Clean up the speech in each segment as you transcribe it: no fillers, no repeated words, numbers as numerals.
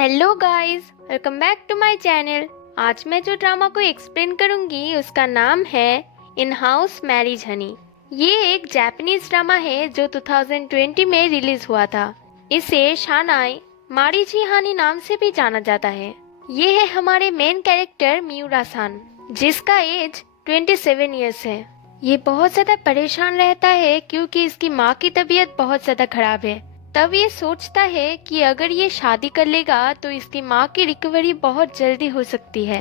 Hello guys, welcome back to my channel. आज मैं जो ड्रामा को एक्सप्लेन करूंगी उसका नाम है इन हाउस मैरिज हनी। ये एक जापानीज ड्रामा है जो 2020 में रिलीज हुआ था। इसे शानाई मारीची हानी नाम से भी जाना जाता है। ये है हमारे मेन कैरेक्टर मियूरा सान, जिसका एज 27 इयर्स है। ये बहुत ज्यादा परेशान रहता है क्योंकि इसकी माँ की तबीयत बहुत ज्यादा खराब है। तब ये सोचता है कि अगर ये शादी कर लेगा तो इसकी माँ की रिकवरी बहुत जल्दी हो सकती है।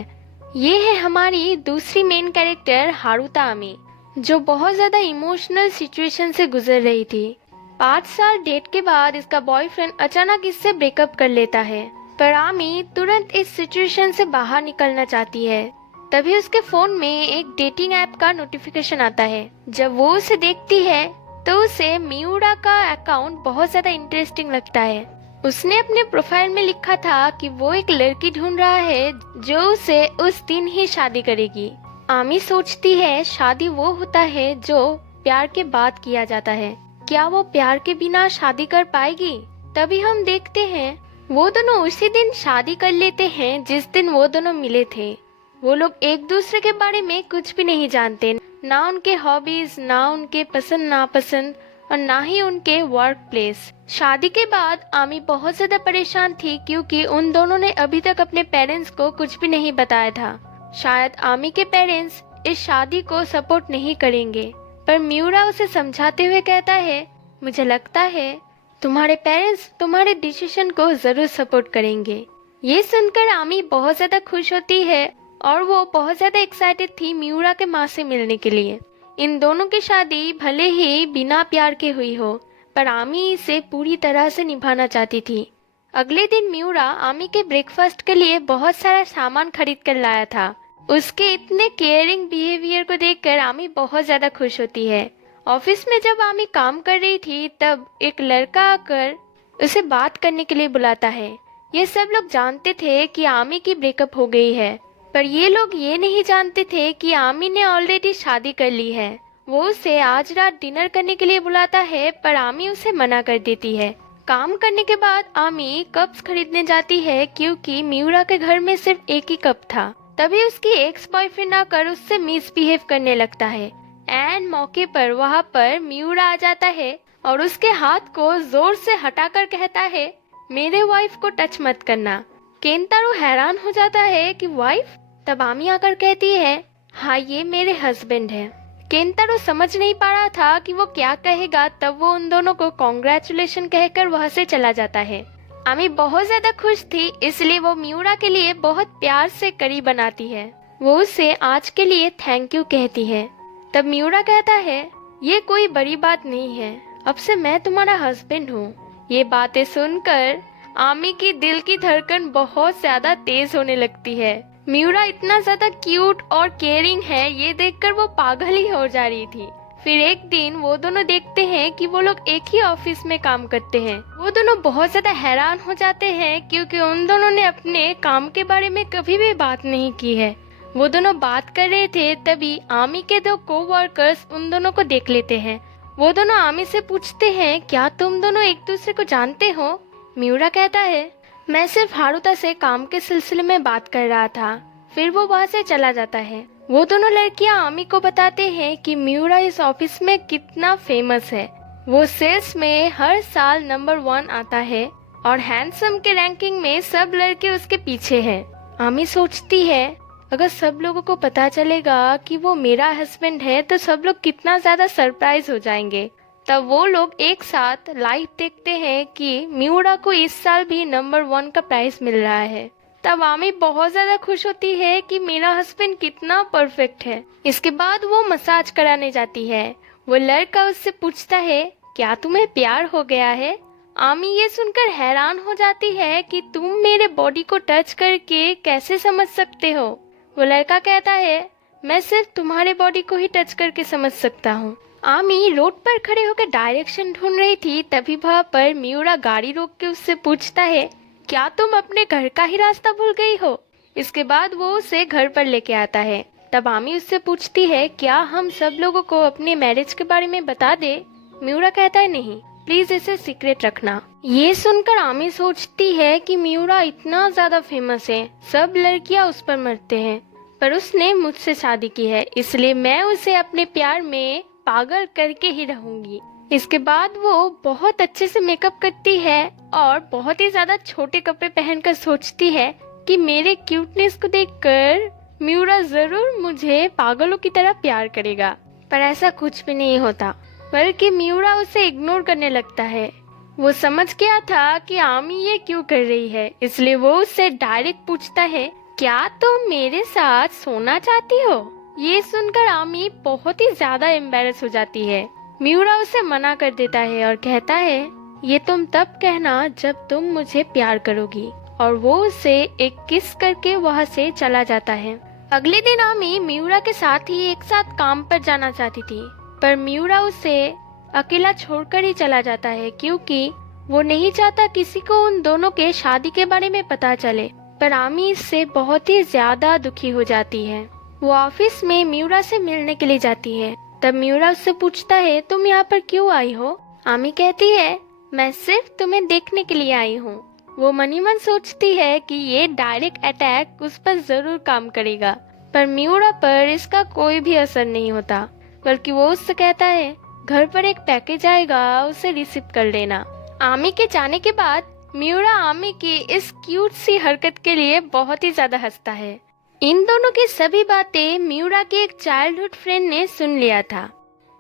ये है हमारी दूसरी मेन कैरेक्टर हारुता आमी, जो बहुत ज्यादा इमोशनल सिचुएशन से गुजर रही थी। 5 साल डेट के बाद इसका बॉयफ्रेंड अचानक इससे ब्रेकअप कर लेता है, पर आमी तुरंत इस सिचुएशन से बाहर निकलना चाहती है। तभी उसके फोन में एक डेटिंग ऐप का नोटिफिकेशन आता है। जब वो उसे देखती है तो उसे मियूरा का अकाउंट बहुत ज्यादा इंटरेस्टिंग लगता है। उसने अपने प्रोफाइल में लिखा था कि वो एक लड़की ढूंढ रहा है जो उसे उस दिन ही शादी करेगी। आमी सोचती है शादी वो होता है जो प्यार के बाद किया जाता है। क्या वो प्यार के बिना शादी कर पाएगी? तभी हम देखते हैं वो दोनों उसी दिन शादी कर लेते हैं जिस दिन वो दोनों मिले थे। वो लोग एक दूसरे के बारे में कुछ भी नहीं जानते, ना उनके हॉबीज, ना उनके पसंद नापसंद, और ना ही उनके वर्क प्लेस। शादी के बाद आमी बहुत ज्यादा परेशान थी क्योंकि उन दोनों ने अभी तक अपने पेरेंट्स को कुछ भी नहीं बताया था। शायद आमी के पेरेंट्स इस शादी को सपोर्ट नहीं करेंगे, पर मियूरा उसे समझाते हुए कहता है, मुझे लगता है तुम्हारे पेरेंट्स तुम्हारे डिसीजन को जरूर सपोर्ट करेंगे। ये सुनकर आमी बहुत ज्यादा खुश होती है और वो बहुत ज्यादा एक्साइटेड थी मियूरा के माँ से मिलने के लिए। इन दोनों की शादी भले ही बिना प्यार के हुई हो, पर आमी इसे पूरी तरह से निभाना चाहती थी। अगले दिन मियूरा आमी के ब्रेकफास्ट के लिए बहुत सारा सामान खरीद कर लाया था। उसके इतने केयरिंग बिहेवियर को देखकर आमी बहुत ज्यादा खुश होती है। ऑफिस में जब आमी काम कर रही थी तब एक लड़का आकर उसे बात करने के लिए बुलाता है। ये सब लोग जानते थे कि आमी की ब्रेकअप हो गई है, पर ये लोग ये नहीं जानते थे कि आमी ने ऑलरेडी शादी कर ली है। वो उसे आज रात डिनर करने के लिए बुलाता है, पर आमी उसे मना कर देती है। काम करने के बाद आमी कप्स खरीदने जाती है क्योंकि मियूरा के घर में सिर्फ एक ही कप था। तभी उसकी एक्स बॉयफ्रेंड आकर उससे मिसबिहेव करने लगता है। एंड मौके पर वहाँ पर मियूरा आ जाता है और उसके हाथ को जोर से हटाकर कहता है, मेरे वाइफ को टच मत करना। केंतारो हैरान हो जाता है कि वाइफ? तब आमी आकर कहती है, हाँ ये मेरे हस्बैंड है। केंतारो समझ नहीं पा रहा था कि वो क्या कहेगा, तब वो उन दोनों को कॉन्ग्रेचुलेशन कहकर वहाँ से चला जाता है। आमी बहुत ज्यादा खुश थी, इसलिए वो मियूरा के लिए बहुत प्यार से करी बनाती है। वो उसे आज के लिए थैंक यू कहती है। तब मियूरा कहता है, ये कोई बड़ी बात नहीं है, अब से मैं तुम्हारा हस्बैंड हूँ। ये बातें सुनकर आमी की दिल की धड़कन बहुत ज्यादा तेज होने लगती है। मियूरा इतना ज्यादा क्यूट और केयरिंग है, ये देखकर वो पागल ही हो जा रही थी। फिर एक दिन वो दोनों देखते हैं कि वो लोग एक ही ऑफिस में काम करते हैं। वो दोनों बहुत ज्यादा हैरान हो जाते हैं क्योंकि उन दोनों ने अपने काम के बारे में कभी भी बात नहीं की है। वो दोनों बात कर रहे थे, तभी आमी के 2 कोवर्कर्स उन दोनों को देख लेते हैं। वो दोनों आमी से पूछते हैं, क्या तुम दोनों एक दूसरे को जानते हो? मियूरा कहता है, मैं सिर्फ हारुता से काम के सिलसिले में बात कर रहा था। फिर वो वहाँ से चला जाता है। वो दोनों लड़कियां आमी को बताते हैं कि मियूरा इस ऑफिस में कितना फेमस है। वो सेल्स में हर साल नंबर 1 आता है और हैंडसम के रैंकिंग में सब लड़के उसके पीछे हैं। आमी सोचती है, अगर सब लोगों को पता चलेगा कि वो मेरा हस्बैंड है तो सब लोग कितना ज्यादा सरप्राइज हो जाएंगे। तब वो लोग एक साथ लाइव देखते हैं कि मियूरा को इस साल भी नंबर 1 का प्राइज मिल रहा है। तब आमी बहुत ज्यादा खुश होती है कि मेरा हस्बैंड कितना परफेक्ट है। इसके बाद वो मसाज कराने जाती है। वो लड़का उससे पूछता है, क्या तुम्हें प्यार हो गया है? आमी ये सुनकर हैरान हो जाती है कि तुम मेरे बॉडी को टच करके कैसे समझ सकते हो? वो लड़का कहता है, मैं सिर्फ तुम्हारे बॉडी को ही टच करके समझ सकता हूँ। आमी रोड पर खड़े होकर डायरेक्शन ढूंढ रही थी, तभी वहाँ पर मियूरा गाड़ी रोक के उससे पूछता है, क्या तुम अपने घर का ही रास्ता भूल गई हो? इसके बाद वो उसे घर पर लेके आता है। तब आमी उससे पूछती है, क्या हम सब लोगों को अपने मैरिज के बारे में बता दे? मियूरा कहता है, नहीं, प्लीज इसे सीक्रेट रखना। ये सुनकर आमी सोचती है कि मियूरा इतना ज्यादा फेमस है, सब लड़कियां उस पर मरते हैं, पर उसने मुझसे शादी की है, इसलिए मैं उसे अपने प्यार में पागल करके ही रहूंगी। इसके बाद वो बहुत अच्छे से मेकअप करती है और बहुत ही ज्यादा छोटे कपड़े पहनकर सोचती है कि मेरे क्यूटनेस को देखकर मियूरा जरूर मुझे पागलों की तरह प्यार करेगा। पर ऐसा कुछ भी नहीं होता, बल्कि मियूरा उसे इग्नोर करने लगता है। वो समझ गया था कि आमी ये क्यों कर रही है, इसलिए वो उससे डायरेक्ट पूछता है, क्या तुम मेरे साथ सोना चाहती हो? ये सुनकर आमी बहुत ही ज्यादा एम्बेरस हो जाती है। मियूरा उसे मना कर देता है और कहता है, ये तुम तब कहना जब तुम मुझे प्यार करोगी, और वो उसे एक किस करके वहाँ से चला जाता है। अगले दिन आमी मियूरा के साथ ही एक साथ काम पर जाना चाहती थी, पर मियूरा उसे अकेला छोड़कर ही चला जाता है, क्योंकि वो नहीं चाहता किसी को उन दोनों के शादी के बारे में पता चले। पर आमी इससे बहुत ही ज्यादा दुखी हो जाती है। वो ऑफिस में मियूरा से मिलने के लिए जाती है। तब मियूरा उससे पूछता है, तुम यहाँ पर क्यों आई हो? आमी कहती है, मैं सिर्फ तुम्हें देखने के लिए आई हूँ। वो मनी मन सोचती है कि ये डायरेक्ट अटैक उस पर जरूर काम करेगा, पर मियूरा पर इसका कोई भी असर नहीं होता, बल्कि वो उससे कहता है, घर पर एक पैकेज आएगा, उसे रिसीव कर लेना। आमी के जाने के बाद मियूरा आमी की इस क्यूट सी हरकत के लिए बहुत ही ज्यादा हंसता है। इन दोनों की सभी बातें मियूरा के एक चाइल्डहुड फ्रेंड ने सुन लिया था।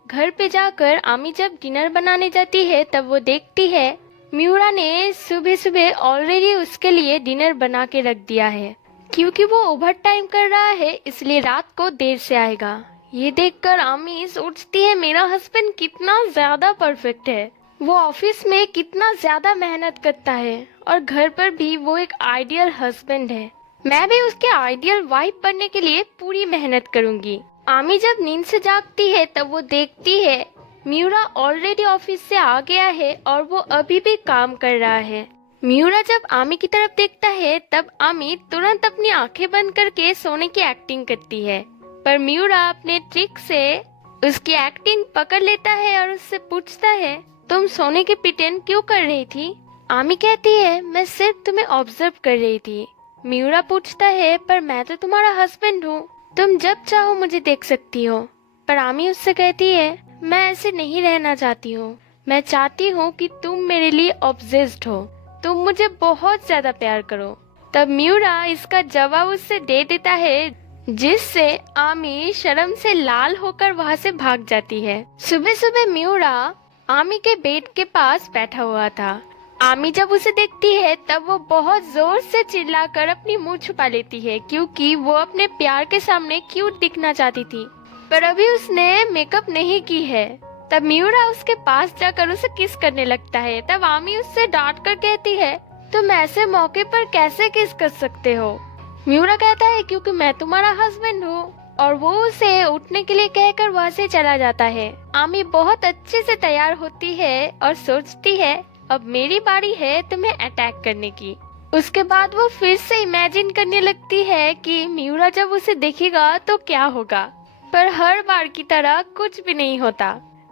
घर पे जाकर आमी जब डिनर बनाने जाती है, तब वो देखती है मियूरा ने सुबह सुबह ऑलरेडी उसके लिए डिनर बना के रख दिया है। क्योंकि वो ओवर टाइम कर रहा है, इसलिए रात को देर से आएगा। ये देखकर आमी सोचती है, मेरा हस्बैंड कितना ज्यादा परफेक्ट है, वो ऑफिस में कितना ज्यादा मेहनत करता है और घर पर भी वो एक आइडियल हस्बैंड है। मैं भी उसके आइडियल वाइफ बनने के लिए पूरी मेहनत करूंगी। आमी जब नींद से जागती है, तब वो देखती है मियूरा ऑलरेडी ऑफिस से आ गया है और वो अभी भी काम कर रहा है। मियूरा जब आमी की तरफ देखता है, तब आमी तुरंत अपनी आंखें बंद करके सोने की एक्टिंग करती है, पर मियूरा अपने ट्रिक से उसकी एक्टिंग पकड़ लेता है और उससे पूछता है, तुम सोने की प्रिटेंड क्यों कर रही थी? आमी कहती है, मैं सिर्फ तुम्हें ऑब्जर्व कर रही थी। मियूरा पूछता है, पर मैं तो तुम्हारा हस्बैंड हूँ, तुम जब चाहो मुझे देख सकती हो। पर आमी उससे कहती है, मैं ऐसे नहीं रहना चाहती हूँ, मैं चाहती हूँ कि तुम मेरे लिए ऑब्सेस्ड हो, तुम मुझे बहुत ज्यादा प्यार करो। तब मियूरा इसका जवाब उससे दे देता है, जिससे आमी शर्म से लाल होकर वहाँ से भाग जाती है। सुबह सुबह मियूरा आमी के बेड के पास बैठा हुआ था। आमी जब उसे देखती है, तब वो बहुत जोर से चिल्लाकर अपनी मुंह छुपा लेती है, क्योंकि वो अपने प्यार के सामने क्यूट दिखना चाहती थी, पर अभी उसने मेकअप नहीं की है। तब मियूरा उसके पास जाकर उसे किस करने लगता है। तब आमी उससे डांट कर कहती है, तुम ऐसे मौके पर कैसे किस कर सकते हो? मियूरा कहता है, क्योंकि मैं तुम्हारा हस्बैंड हूँ, और वो उसे उठने के लिए कहकर वहाँ से चला जाता है। आमी बहुत अच्छे से तैयार होती है और सोचती है, अब मेरी बारी है तुम्हें अटैक करने की। उसके बाद वो फिर से इमेजिन करने लगती है कि मियूरा जब उसे देखेगा तो क्या होगा, पर हर बार की तरह कुछ भी नहीं होता।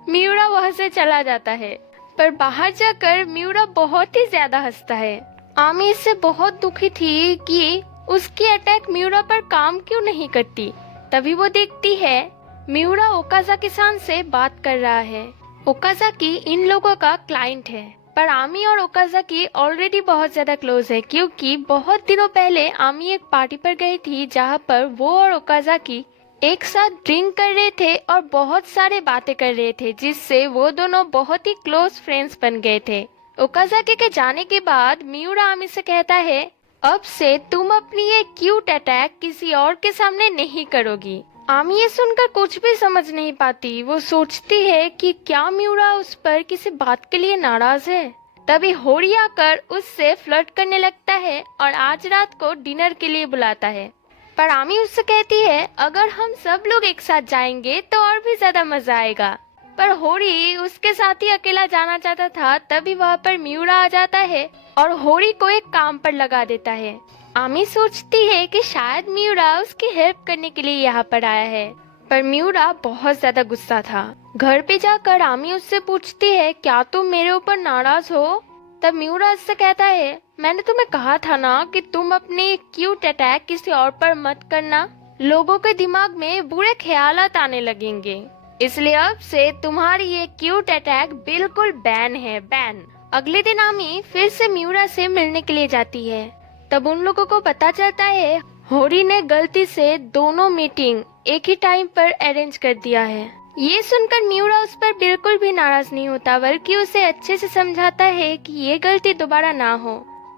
मियूरा वहाँ से चला जाता है, पर बाहर जाकर मियूरा बहुत ही ज्यादा हंसता है। आमी इससे बहुत दुखी थी कि उसकी अटैक मियूरा पर काम क्यों नहीं करती। तभी वो देखती है मियूरा ओकाजाकी-सान से बात कर रहा है। ओकाजाकी इन लोगों का क्लाइंट है, पर आमी और ओकाजाकी ऑलरेडी बहुत ज्यादा क्लोज है, क्योंकि बहुत दिनों पहले आमी एक पार्टी पर गई थी, जहाँ पर वो और ओकाजाकी एक साथ ड्रिंक कर रहे थे और बहुत सारे बातें कर रहे थे, जिससे वो दोनों बहुत ही क्लोज फ्रेंड्स बन गए थे। ओकाजाकी के जाने के बाद मियूरा आमी से कहता है, अब से तुम अपनी ये क्यूट अटैक किसी और के सामने नहीं करोगी। आमी ये सुनकर कुछ भी समझ नहीं पाती। वो सोचती है कि क्या मियूरा उस पर किसी बात के लिए नाराज है। तभी होरी आकर उससे फ्लर्ट करने लगता है और आज रात को डिनर के लिए बुलाता है। पर आमी उससे कहती है, अगर हम सब लोग एक साथ जाएंगे तो और भी ज्यादा मजा आएगा। पर होरी उसके साथ ही अकेला जाना चाहता था। तभी वहाँ पर मियूरा आ जाता है और होरी को एक काम पर लगा देता है। आमी सोचती है कि शायद मियूरा उसकी हेल्प करने के लिए यहाँ पर आया है, पर मियूरा बहुत ज्यादा गुस्सा था। घर पे जाकर आमी उससे पूछती है, क्या तुम मेरे ऊपर नाराज हो? तब मियूरा उससे कहता है, मैंने तुम्हें कहा था ना कि तुम अपने क्यूट अटैक किसी और पर मत करना, लोगों के दिमाग में बुरे ख्यालात आने लगेंगे, इसलिए अब से तुम्हारी ये क्यूट अटैक बिल्कुल बैन है, बैन। अगले दिन आमी फिर से मियूरा से मिलने के लिए जाती है। तब उन लोगों को पता चलता है होरी ने गलती से दोनों मीटिंग एक ही टाइम पर अरेंज कर दिया है। ये सुनकर मियूरा उस पर बिल्कुल भी नाराज नहीं होता, बल्कि उसे अच्छे से समझाता है कि ये गलती दोबारा ना हो,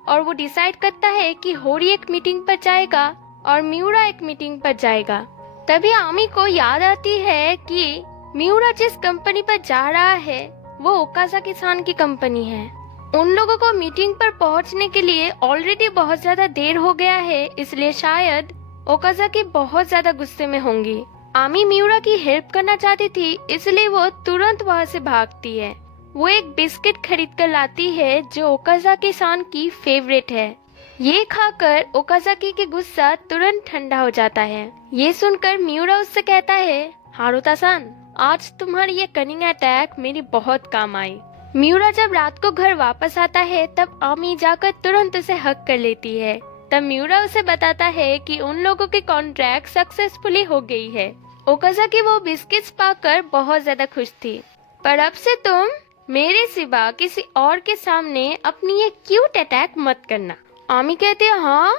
और वो डिसाइड करता है कि होरी एक मीटिंग पर जाएगा और मियूरा एक मीटिंग पर जाएगा। तभी आमी को याद आती है कि मियूरा जिस कंपनी पर जा रहा है वो ओकाज़ाकी-सान की कंपनी है। उन लोगों को मीटिंग पर पहुंचने के लिए ऑलरेडी बहुत ज्यादा देर हो गया है, इसलिए शायद ओकाज़ाकी बहुत ज्यादा गुस्से में होंगी। आमी मियूरा की हेल्प करना चाहती थी, इसलिए वो तुरंत वहां से भागती है। वो एक बिस्किट खरीद कर लाती है जो ओकाज़ाकी-सान की फेवरेट है। ये खाकर ओकाज़ाकी की गुस्सा तुरंत ठंडा हो जाता है। ये सुनकर मियूरा उससे कहता है, हारुता-सान, आज तुम्हारी ये कनिंग अटैक मेरी बहुत काम आई। मियूरा जब रात को घर वापस आता है तब आमी जाकर तुरंत उसे हक कर लेती है। तब मियूरा उसे बताता है कि उन लोगों की कॉन्ट्रैक्ट सक्सेसफुली हो गई है। ओकाज़ाकी वो बिस्किट्स पाकर बहुत ज्यादा खुश थी। पर अब से तुम मेरे सिवा किसी और के सामने अपनी ये क्यूट अटैक मत करना। आमी कहती है, हाँ,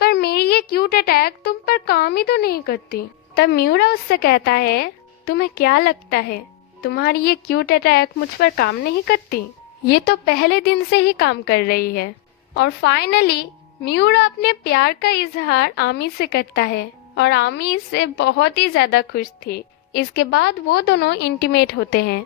पर मेरी ये क्यूट अटैक तुम पर काम ही तो नहीं करती। तब मियूरा उससे कहता है, तुम्हें क्या लगता है तुम्हारी ये क्यूट अटैक मुझ पर काम नहीं करती? ये तो पहले दिन से ही काम कर रही है। और फाइनली मियूरा अपने प्यार का इजहार आमी से करता है और आमी इससे बहुत ही ज्यादा खुश थी। इसके बाद वो दोनों इंटीमेट होते हैं।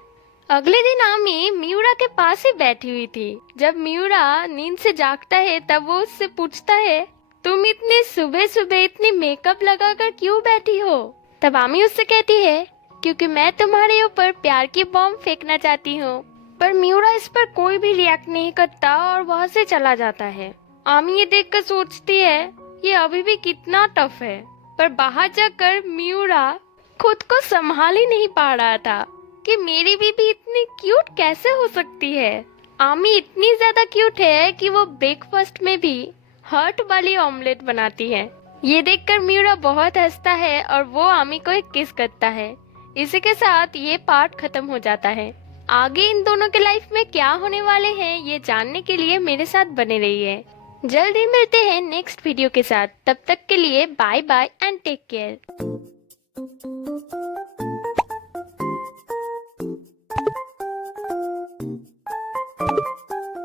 अगले दिन आमी मियूरा के पास ही बैठी हुई थी। जब मियूरा नींद से जागता है तब वो उससे पूछता है, तुम इतनी सुबह सुबह इतनी मेकअप लगाकर क्यों बैठी हो? तब आमी उससे कहती है, क्योंकि मैं तुम्हारे ऊपर प्यार की बॉम्ब फेंकना चाहती हूँ। पर मियूरा इस पर कोई भी रिएक्ट नहीं करता और वहाँ से चला जाता है। आमी ये देखकर सोचती है ये अभी भी कितना टफ है, पर बाहर जाकर मियूरा खुद को संभाल ही नहीं पा रहा था कि मेरी बीबी इतनी क्यूट कैसे हो सकती है। आमी इतनी ज्यादा क्यूट है कि वो ब्रेकफास्ट में भी हर्ट वाली ऑमलेट बनाती है। ये देखकर मियूरा बहुत हंसता है और वो आमी को एक किस करता है। इसी के साथ ये पार्ट खत्म हो जाता है। आगे इन दोनों के लाइफ में क्या होने वाले हैं ये जानने के लिए मेरे साथ बने रहिए। जल्द ही मिलते हैं नेक्स्ट वीडियो के साथ। तब तक के लिए bye bye and take care.